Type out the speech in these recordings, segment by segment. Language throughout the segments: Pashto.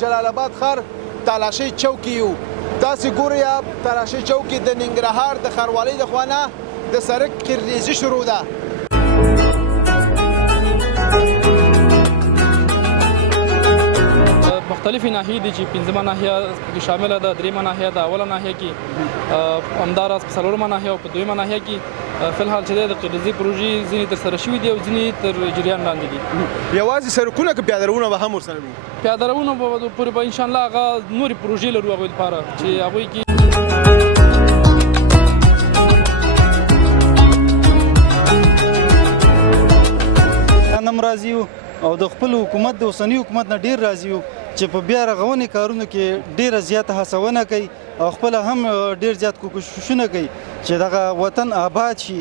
جلال آباد ښار تالاشۍ چوک کې یو. تاسې ګورئ تالاشۍ چوک کې د ننګرهار د ښاروالۍ د خوا نه د سړک قیرریزي شروع ده. مختلفې ناحیې دي چې پنځمه ناحیه پکې شامله ده، درېیمه ناحیه ده، اوله ناحیه کې همداراز په څلورمه ناحیه او په دویمه ناحیه کې فلحال چې د قیرریزي پروژې ځینې ترسره شوي دي او ځینې تر جریان لاندې دي. یوازې سړکونه که پیاده روونه به هم ورسره وي؟ پیاده روونه پورې به انشاءالله هغه نورې پروژې لرو هغوی لپاره چې هغوی کې هم راضي یو او د خپل حکومت د اوسني حکومت نه ډیر راضي یو چې په بیا رغونې کارونو کې ډیره زیاته هڅونه کوي او خپل هم ډیر زیات کوښښونه کوي چې دغه وطن آباد شي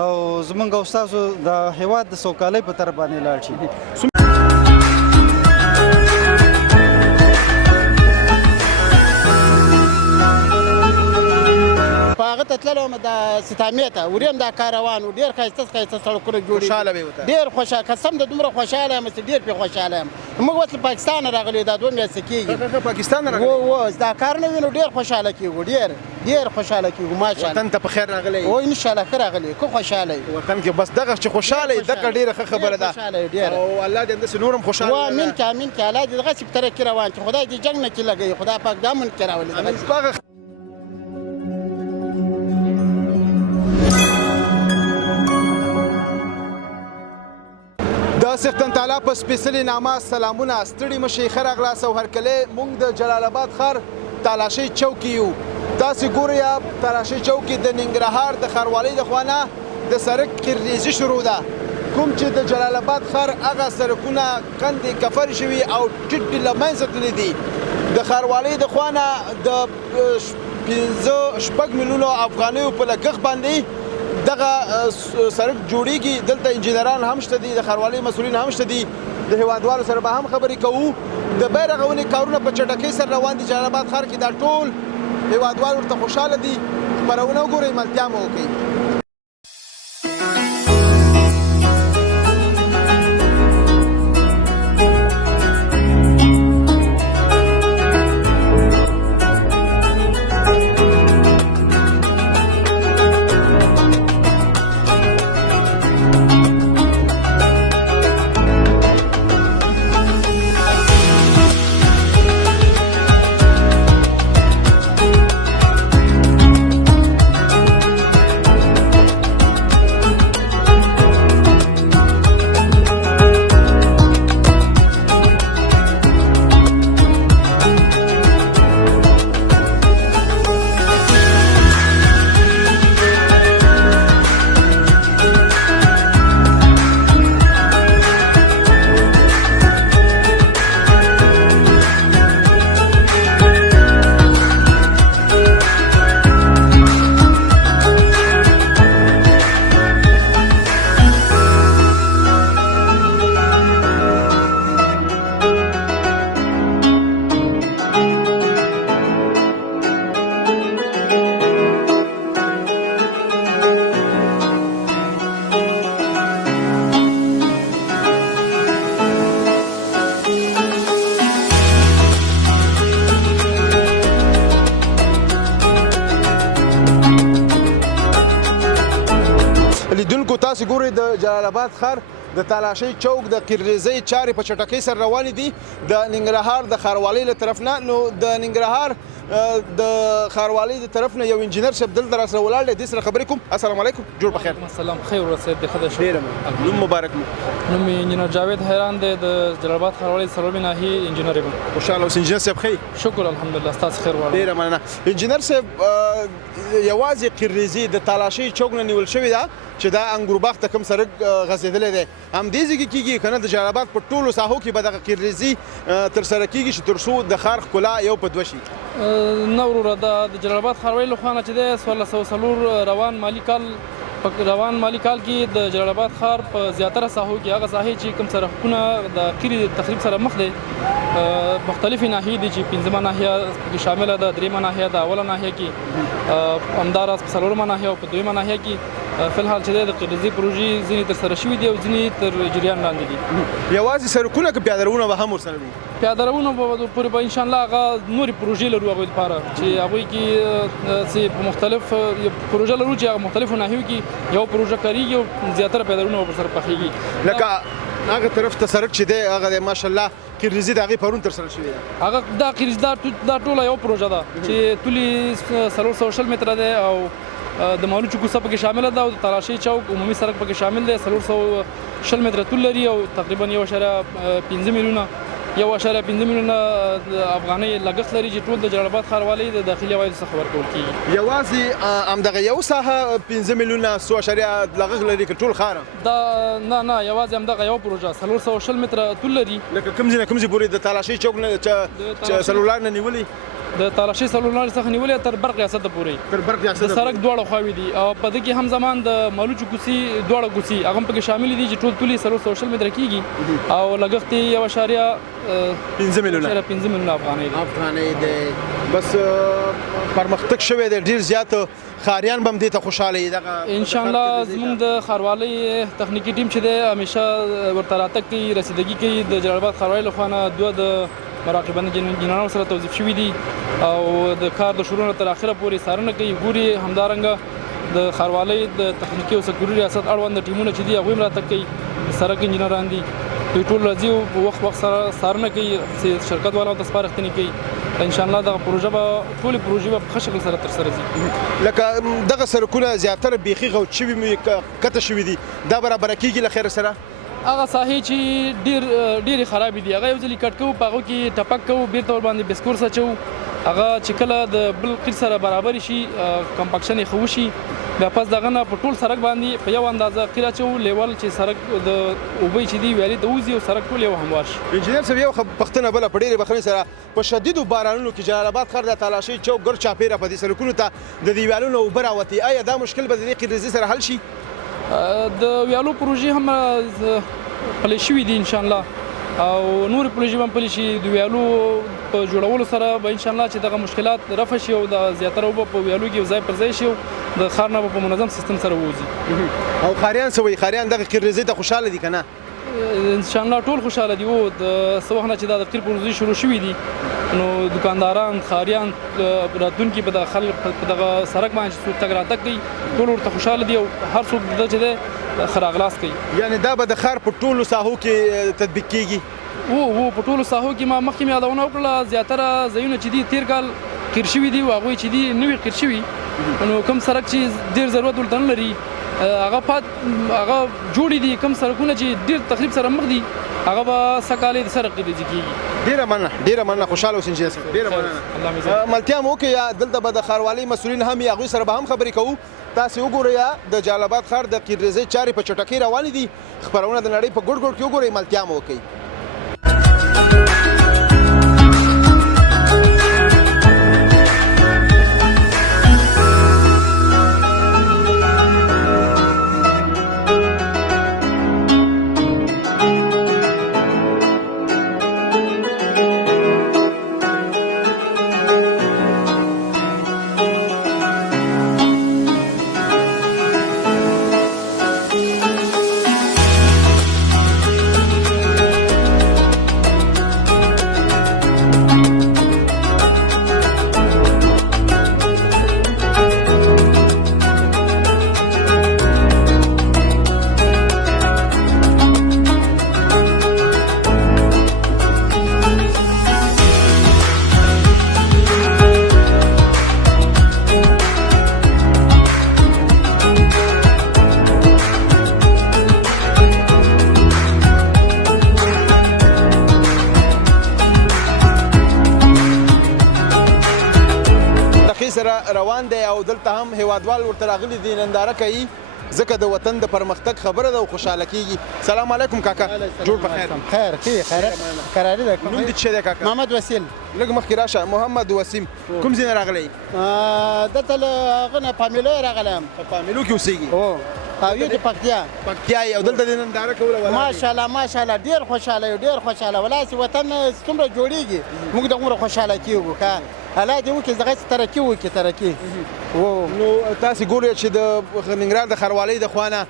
او زمونږ او ستاسو د هیواد د سوکالۍ په طرف باندې لاړ شي. هغه ته تللم د ستامې ته وریم دا کاروان و ډېر ښایسته ښایسته سړکونه جوړېږي. خوشحاله به یې ورته؟ ډېر خوشحاله قسم د دومره خوشحاله یم چې ډېر پرې خوشحاله یم. موږ اوس له پاکستانه راغلي دا 2 میاشتې کېږي. پاکستان نه راغلي؟ اوس دا کارونه وینو ډېر خوشحاله کېږو، ډېر خوشحاله کېږو ماشاءالله. وطن ته په خیر راغلی؟ او انشاءالله ښه راغلی، ښه خوشحاله یې. وطن کې بس دغه چې خوشحاله یې دغه ډېره ښه خبره ده. خوشحاله یې ډېره. او الله دې همداسې نور هم خوشحاله و امین که امین که الله دې دغسې په طرف کې روان کړي، خدای دې جنګ نه کې لګوي، خدای پاک دا امن کې راولي. د څښتن تعالی په سپېڅلې نامه سلامونه، ستړي مشئ، ښه راغلاست او هرکلی. موږ د جلال آباد ښار تالاشۍ چوک کې یو. تاسې ګورئ تالاشۍ چوک کې د ننګرهار د ښاروالۍ د خوا نه د سړک قیرریزي شروع ده. کوم چې د جلال آباد ښار هغه سړکونه کندې کفر شوي او ټیټ له منځه تللي دي. د ښاروالۍ د خوا نه د 5-6 میلیونو افغانیو په لګښت باندې دغه سړک جوړیږي. دلته انجینران هم شته دي، د ښاروالۍ مسؤلین هم شته دي. د هیوادوالو سره به هم خبرې کوو. د بیه رغونې کارونه په چټکۍ سره روان دي جلال آباد ښار کې. دا ټول هیوادوال ورته خوشحاله دي. خپرونه وګورئ، ملتیا مو وکړئ. لیدونکو تاسې ګورئ د جلال آباد ښار د تالاشۍ چوک د قیرریزۍ چارې په چټکۍ سره روانې دي د ننګرهار د ښاروالۍ له طرف نه. نو د ننګرهار د ښاروالۍ د طرف نه یو انجینر صاحب دلته راسره ولاړ دی، دې سره خبرې کوم. السلام علیکم، جوړ په خیر. السلام، خیر ورسېد دی، ښه ده. ډېره مننه. نوم مبارک مو؟ نوم مې انجینر جاوید حیران دی، د جلال آباد ښاروالۍ څلورمې ناحیې انجینر یم. خوشحاله اوسئ انجینر صاحب. ښه شکر الحمدلله، ستاسو خیر غواړم. ډېره مننه. انجینر صاحب یوازې قیرریزي د تالاشۍ چوک نه نیول شوې ده چې دا انګورباغ ته کوم سړک غځېدلی دی، همدې ځای کې کېږي که نه د جلال آباد په ټولو ساحو کې به دغه قیرریزي ترسره کېږي چې تر څو د ښار ښکلا یو په دوه شي؟ نه وروره، د جلال آباد ښاروالۍ له خوا نه چې دی 1404 روان مالي کال کې د جلال آباد ښار په زیاتره ساحو کې هغه ساحې چې کوم سړکونه د قیر تخریب سره مخ دی، مختلفې ناحیې دي چې پنځمه ناحیه پکې شامله ده، درېیمه ناحیه ده، اوله ناحیه کې همداراز په څلورمه ناحیه او په دویمه ناحیه کې فلحال چې د قرضې پروژې ځینې ترسره شوي دي او ځینې تر جریان لاندې دي. یوازې سړکونه که پیاده روونه به هم ورسره وي؟ پیاده روونه به پورې به انشاءالله هغه نورې پروژې لرو هغوی لپاره چې هغوی کې چې په مختلف پروژه لرو چې هغه مختلفو ناحیو کې یو پروژه کارېږي او زیاتره پیاده روونه به ورسره پخېږي. لکه هغه طرف ته سړک چې دی هغه د ماشاءالله قرضې د هغې پرون ترسره شوې ده. هغه دا قرض دا ټوله یو پروژه ده چې طولي 420 متره دی او د مالوچو کوڅه پکې شامله ده او د تلاشۍ چوک عمومي سړک پکې شامل دی. 420 متره طول لري او تقریبا 1.5 میلیونه افغانۍ لګښت لري چې ټول د جلال آباد ښاروالۍ د داخلي عوایدو څخه ورکول کېږي. یوازې همدغه یو ساحه 5 میلیونه لګښت لري که ټول ښار؟ دا نه یوازې همدغه یو پروژه 420 متره طول لري. لکه کوم ځای نه کوم ځای پورې د تلاشۍ چوک نه چې سلولار نه نیولي د تالاشۍ سلولار څخه نیولې تر برق ریاست پورې د سړک دواړه خواوې دي او په دې کې هم زمان د مالوچو کوڅې دواړه کوڅې هغه هم پکې شامل دي چې ټول طولي 420 متره کېږي او لګښت یې 1.5 میلیونه افغانۍ دی. بس پرمختګ شوی دی ډېر زیات ښاریان به هم دې ته خوشحاله وي. انشاءالله زموږ د ښاروالۍ تخنیکي ټیم چې دی همیشه ورته راتګ کوي رسیدګي کوي. د جلال آباد ښاروالۍ لخوا نه 2 د مراقبان جنرالانو سره توظیف شوي دي او د کار د شروع نه تر اخره پورې څارنه کوي. ګوري همدارنګه د ښاروالۍ د تخنیکي او سکتوري ریاست اړوند ټیمونه چې دي هغوی هم راتګ کوي. سړک انجینران دي دوی ټول راځي او په وخت سره څارنه کوي چې شرکت والاو ته سپارښتنې کوي. انشاءالله دغه پروژه به ټولې پروژې به په ښه شکل سره ترسره ځي. لکه دغه سړکونه زیاتره بیخي غوڅ شوي کته شوي دي دا برابره کېږي له خیره سره؟ هغه ساحې چې ډېرې خرابې دي هغه یو ځلې کټ کوو په هغو کې ټپک کوو بیرته ورباندې بسکور سچوو. هغه چې کله د بل قیر سره برابر شي کمپکشن یې ښه وشي بیا پس دغه نه په ټول سړک باندې په یو اندازه قیر اچوو لیول چې سړک د اوبه چې دي ویالې ته وځي او سړک ټول یو هموار شي. انجینر صاحب یو پوښتنه بله په ډېرې بخښنې سره په شدیدو بارانونو کې جلال آباد ښار د تالاشۍ چوک ګرد چاپېره په دې سړکونو ته د دې ویالو نه اوبه راوتې آیا دا مشکل به د دې قرضې سره حل شي؟ د ویالو پروژې هم پلې شوي دي انشاءالله او نورې پروژې به هم پلې شي. د ویالو په جوړولو سره به انشاءالله چې دغه مشکلات رفع شي او د زیاتره اوبه په ویالو کې ځای پر ځای شي او د ښار نه به په منظم سیستم سره ووځي. او ښاریان څه وایي؟ ښاریان دغه قرضې ته خوشحاله دي که نه؟ انشاءالله ټول خوشحاله دي. او د څه وخت نه چې دا د قیر پروژې شروع شوي دي نو دکانداران ښاریان راتلونکي په دغه سړک باندې چې تګ راتګ کوي ټول ورته خوشحاله دي او هر څوک د چې دی ښه راغلاست کوي. یعنې دا به د ښار په ټولو ساحو کې تطبیق کېږي؟ و په ټولو ساحو کې ما مخکې مې یادونه وکړله زیاتره ځایونه چې دي تېر کال قیر شوي دي او هغوی چې دي نوي قیر شوي نو کوم سړک چې ډېر ضرورت ورته نه لري هغه جوړې دي. کوم سړکونه چې ډېر تخریب سره مخ دي هغه به سږ کال د سره قرضې کېږي. ډېره مننه خوشحاله اوسئ انجینر صاحب. ډېره مننه. ملتیا مو وکړئ یا دلته به د ښاروالۍ مسؤلین هم وي هغوی سره به هم خبرې کوو. تاسې وګورئ د جلال آباد ښار د قرضې چارې په چټکۍ روانې دي. خپرونه د نړۍ په ګوټ ګوټ کې وګورئ ملتیا مو وکړئ. روان دی او دلته هم هیوادوال ورته راغلي دي ننداره کوي ځکه د وطن د پرمختګ خبره ده او خوشحاله کیږي. سلام علیکم کاکا. جوړ په خیر. خیر قراري ده. نوم دې څه دی کاکا؟ محمد وسیم. لږ مخکې راشه. محمد وسیم کوم ځای نه راغلی؟ دلته له هغه نه پامیلو راغلی یم. په پامیلو کې اوسېږي؟ او یو د پکتیا پکتیایي او دلته د ننداره کوله ولاړ دي. ماشاءالله ماشاءالله ډیر خوشاله یو ډیر خوشاله ولاسي وطن څومره جوړیږي موږ دغه خوشاله کیږو کا الله دې وکړي دغه ترقي وکړي ترقي نو تاسو ګورئ چې د ننګرهار د ښاروالۍ د خوا نه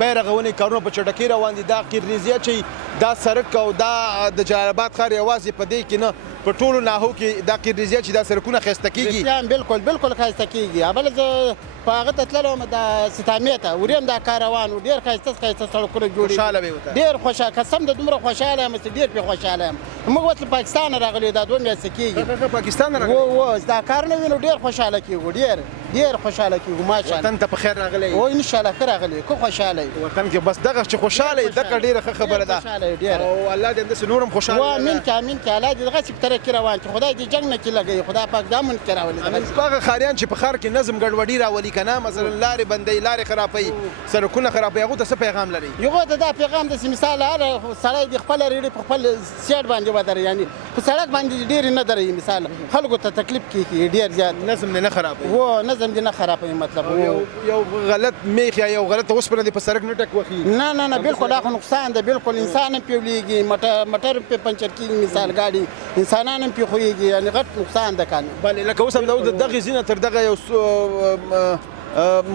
بیرغ ونې کارونه په چټکۍ روان دي. دا قیرریزیه چې دا سړک او دا د جلال آباد ښار یوازې په دې کې نه په ټولو ناحو کې دا قیرریزیه چې دا سړکونه ښایسته کېږي. بالکل بالکل ښایسته کېږي. بله زه په هغه ته تللی وم د ستامې ته وریم دا کار روان و ډېر ښایسته ښایسته سړکونه جوړېږي. خوشحاله به ورته ډېر خوشحاله قسم د دومره خوشحاله یم چې ډېر پرې خوشحاله یم. موږ اوس له پاکستانه راغلي دا 2 میاشتې کېږي. پاکستان و دا کارونه وینو ډېر خوشحاله کېږو ډېر خوشحاله کېږو ماشاءالله. وطن ته په خیر راغلی او انشاءالله ښه راغلی که خوشحاله یو وطن کې بس دغه چې خوشحاله یې دغه ډېره ښه خبره ده او الله دې همداسې نور هم خوشحاله امین که امین که الله دې دغسې په ترقي روان کړي خدای دې جنګ نه کې لګوي خدای پاک دا منځ کې راولي. هغه ښاریان چې په ښار کې نظم ګډوډي راولي که نه مثلا لارې بندوي لارې خرابوي سړکونه خرابوي هغو ته څه پیغام لري؟ هغو ته دا پیغام داسې مثال هر سړی د خپله ریډې په خپل سیټ باندې ودروي یعنې په سړک باندې ډېرې نه دروي مثال خلکو ته تکلیف کېږي ډېر زیات نظم دې نه خرابوي و نظم دې نه خرابوي مطلب یو غلط میخ یا یو غلط اوسپنه دې په سړک نه ټک وخي نه نه نه بالکل دا خو نقصان ده بالکل انسان هم پرې ولیږي موټر هم پرې پنچر کېږي مثال ګاډي انسانان هم پرې خویږي یعنې غټ نقصان ده که نه بلې لکه اوس هم د دغې ځینه تر دغه یو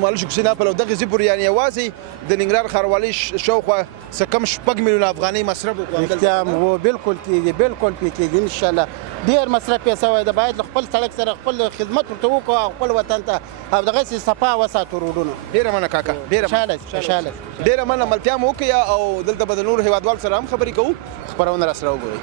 معلش کوسینا په دغه ځای پورې یعنې یوازې د ننګرهار ښاروالۍ شاوخوا څه کم 6 میلیونه افغانۍ مصرف وکړو. و بالکل کېږي بالکل پرې کېږي انشاءالله ډېر مصرف یې سوی ده باید له خپل سړک سره خپل خدمت ورته وکړو او خپل وطن ته او دغسې صفا وساتو روډونه. ډېره مننه کاکا خوشحاله ډېره مننه ملتیا مو وکړه او دلته به د نورو هېوادوالو سره هم خبرې کوو خپرونه راسره وګورئ.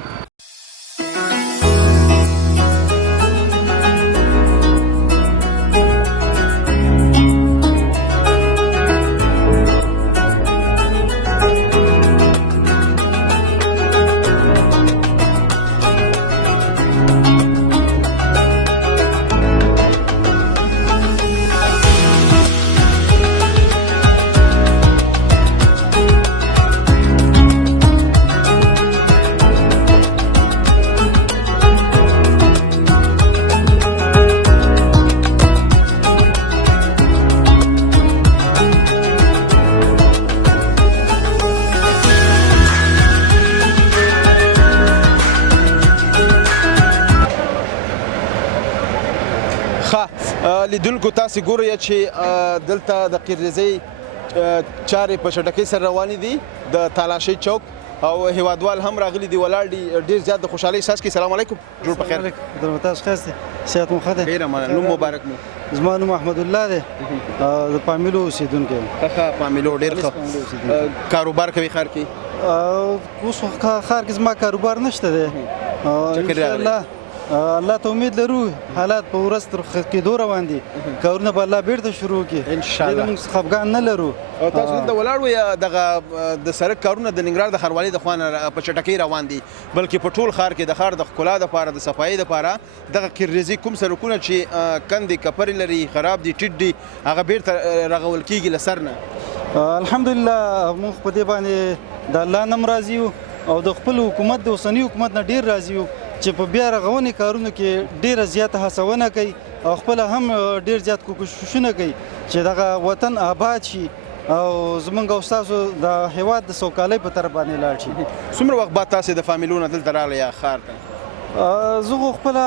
لیدونکو تاسو ګورئ چې دلته د قیرریزۍ چارې په چټکۍ سره روانې دي د تالاشۍ چوک او هیوادوال هم راغلي دي ولاړ دي ډېر زیات د خوشحالۍ احساس کوي. سلام علیکم جوړ په خیر درنو تاسو ښه صحت مو ښه دی ډېره مننه نوم مبارک مو زما نوم احمد الله دی د پامیلو اوسېدونکی یم ښه پامیلو ډېر ښه کاروبار کوي ښار کې اوس ښار کې زما کاروبار نشته دی انشاءالله الله ته امید لرو حالات په ورځ تر ښه کېدو روان دي کارونه به الله بیرته شروع کړي انشاءالله موږ خفګان نه لرو. او تاسو دلته ولاړ وئ دغه د سړک کارونه د ننګرهار د ښاروالۍ د خوا نه په چټکۍ روان دي بلکې په ټول ښار کې د ښار د ښکلا دپاره د صفایۍ دپاره دغه قیرریزي کوم سړکونه چې کندې کپرې لري خراب دي ټیټ دي هغه بیرته رغول کېږي له سر نه. الحمدلله موږ په دې باندې د الله نه هم راضي یو او د خپل حکومت د اوسني حکومت نه ډېر راضي یو چې په بیا رغونې کارونو کې ډېره زیاته هڅونه کوي او خپله هم ډېر زیات کوښښونه کوي چې دغه وطن آباد شي او زمونږ او ستاسو د هیواد د سوکالۍ په طرف باندې لاړ شي. څومره وخت بعد تاسې د فامیلونه دلته راغلی یا ښار ته؟ زه خو خپله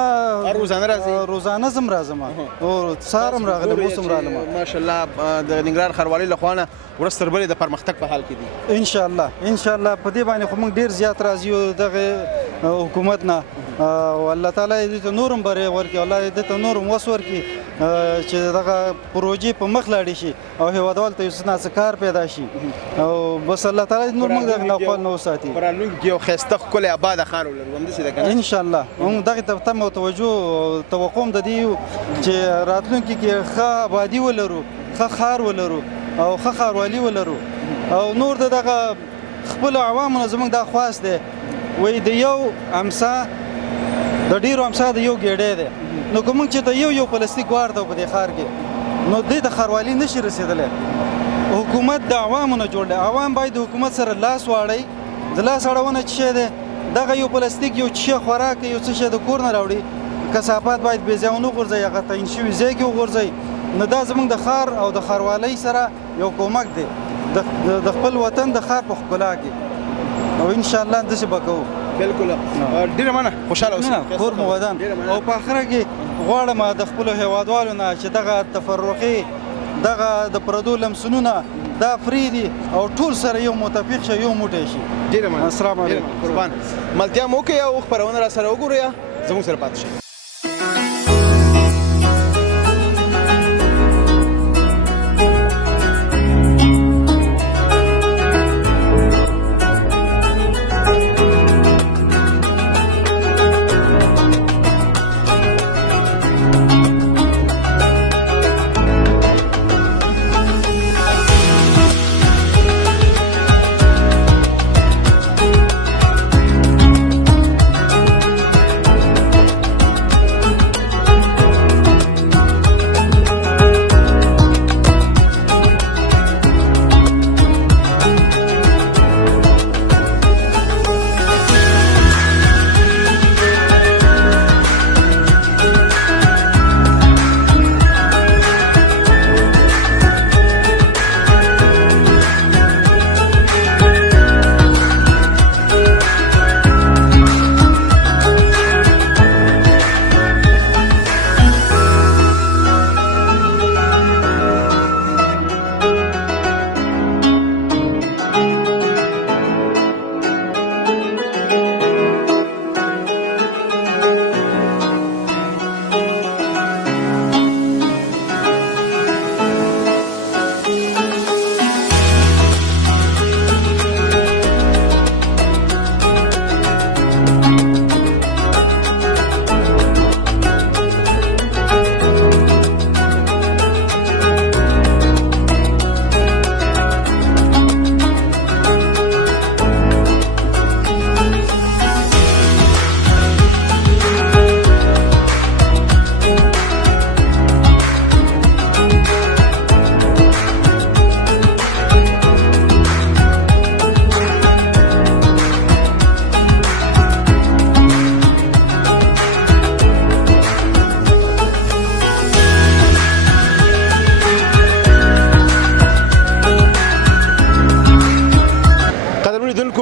روزانه راځئ؟ روزانه زه هم راځم او سهار هم راغلم اوس هم رالم. ماشاءالله د ننګرهار ښاروالۍ له خوا نه ورځ تر بلې د پرمختګ په حال کې دي انشاءالله په دې باندې خو موږ ډېر زیات راضي یو دغه حکومت نه او الله تعالی دې ته نور هم بری ورکړي الله دې ته نور هم وس ورکړي چې دغه پروژې په مخ لاړې شي او هیوادوال ته یو څه ناڅه کار پیدا شي او بس الله تعالی نور موږ دغه ناخوال نه وساتي. په راتلونکي کې یو ښایسته ښکلی آباده ښار ولرو همداسې ده که نه؟ انشاءالله موږ دغې ته تمه او توجه او توقع هم د دې یو چې راتلونکي کې ښه آبادي ولرو ښه ښار ولرو او ښه ښاروالي ولرو او نور دغه خپلو عوامو نه زموږ دا خواست دی وایي د یو امسا د ډېرو امسا د یو ګېډی دی نو که موږ چېرته یو پلاستیک واردو په دې ښار کې نو دې ته ښاروالي نشي رسېدلی. حکومت د عوامو نه جوړ دی عوام باید د حکومت سره لاس واړئ د لاس اړونه څه شی دی دغه یو پلاستیک یو څه خوراک یو څه شی د کور نه راوړي کثافات باید بې ځایه ونه غورځوئ هغه تعین شوي ځای کې وغورځوئ نو دا زموږ د ښار او د ښاروالۍ سره یو کومک دی د خپل وطن د ښار په ښکلا کې او انشاءالله داسې به کوو. بالکل ډیره مننه، خوشحاله اوسئ. کور مو ودان. او په آخره کې غواړم د خپلو هیوادوالو نه چې دغه تفرقې دغه د پردو لمسونونه دا فری دي او ټول سره یو متفق شي، یو موټی شي. ډیره مننه. السلام علیکم. قربان ملتیا مو وکړئ او خپرونه را سره وګورئ، زموږ سره پاتې شئ.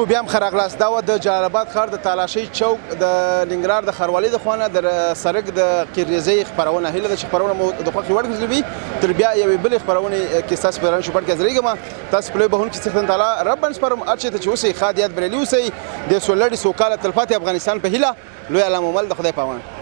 بیا هم ښه راغلاست. دا وه د جلال آباد ښار د تالاشۍ چوک د ننګرهار د ښاروالۍ د خوا نه د سړک د قیریزۍ خپرونه. هیله ده چې خپرونه مو د خوښې وړ ګرځوي. تر بیا یوې بلې خپرونې کې ستاسو په درانه شوپړ کې حاضرېږم. تاسو په لوی بهونکي څښتن تعالی رب باندې سپارم هر چېرته چې اوسئ ښاد یاد بریالي اوسئ. د سولړي سوکاله تلپاتې افغانستان په هیله. لوی علامه مل د خدای په امان.